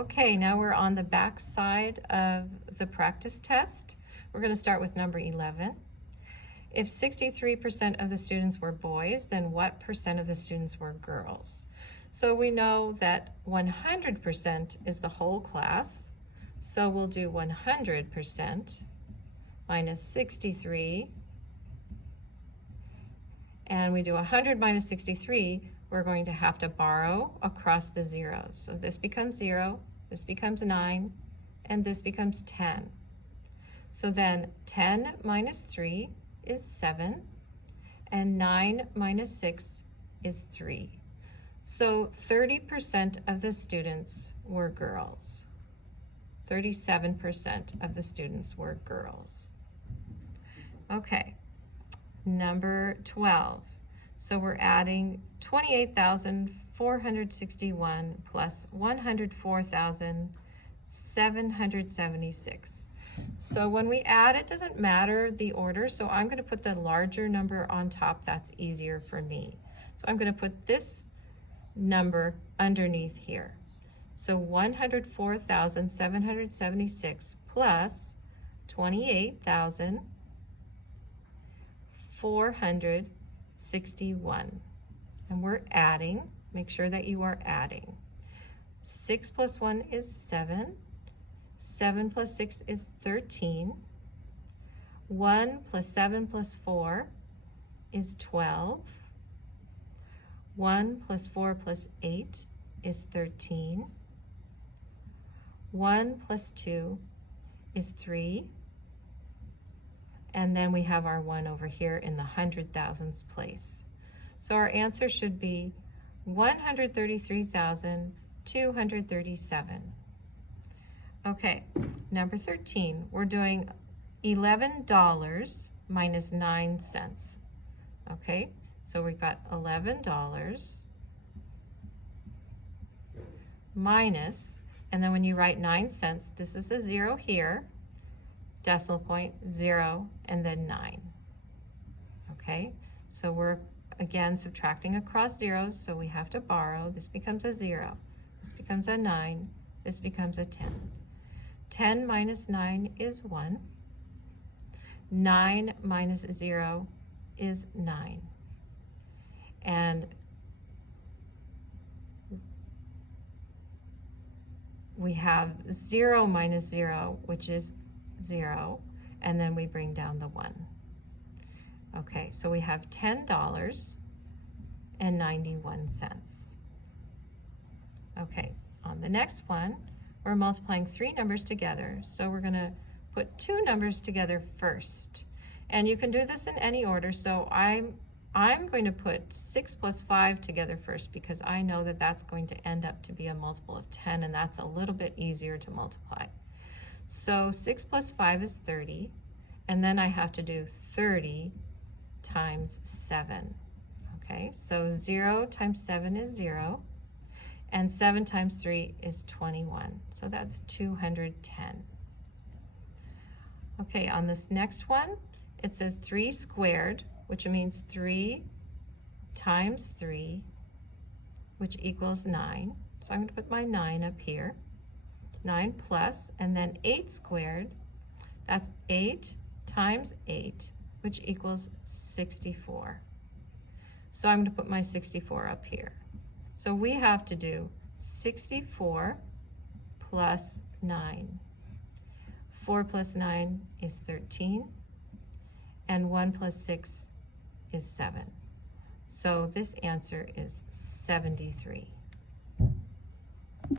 Okay, now we're on the back side of the practice test. We're going to start with number 11. If 63% of the students were boys, then what percent of the students were girls? So we know that 100% is the whole class. So we'll do 100% minus 63. And we do 100 minus 63, we're going to have to borrow across the zeros. So this becomes 0, this becomes 9, and this becomes 10. So then 10 minus 3 is 7, and 9 minus 6 is 3. So 30% of the students were girls. 37% of the students were girls. Okay, number 12. So we're adding 28,461 plus 104,776. So when we add, it doesn't matter the order, so I'm going to put the larger number on top. That's easier for me. So I'm going to put this number underneath here. So 104,776 plus 28,461. And we're adding. Make sure that you are adding. 6 plus 1 is 7. 7 plus 6 is 13. 1 plus 7 plus 4 is 12. 1 plus 4 plus 8 is 13. 1 plus 2 is 3. And then we have our 1 over here in the 100,000s place. So our answer should be 133,237. Okay, number 13, we're doing $11 minus 9 cents. Okay, so we've got $11 minus, and then when you write 9 cents, this is a 0 here, decimal point, 0, and then 9. Okay, so we're again subtracting across zeros, so we have to borrow. This becomes a 0, this becomes a 9, this becomes a 10. 10 minus 9 is 1. 9 minus 0 is 9. And we have 0 minus 0, which is 0, and then we bring down the 1. Okay, so we have $10.91. Okay, on the next one, we're multiplying 3 numbers together, so we're going to put 2 numbers together first. And you can do this in any order, so I'm going to put 6 plus 5 together first because I know that that's going to end up to be a multiple of 10, and that's a little bit easier to multiply. So 6 plus 5 is 30, and then I have to do 30 times 7. Okay, so 0 times 7 is 0. And 7 times 3 is 21. So that's 210. Okay, on this next one, it says 3 squared, which means 3 times 3, which equals 9. So I'm going to put my 9 up here. 9 plus, and then 8 squared, that's 8 times 8, which equals 64. So I'm going to put my 64 up here. So we have to do 64 plus 9. 4 plus 9 is 13, and 1 plus 6 is 7. So this answer is 73.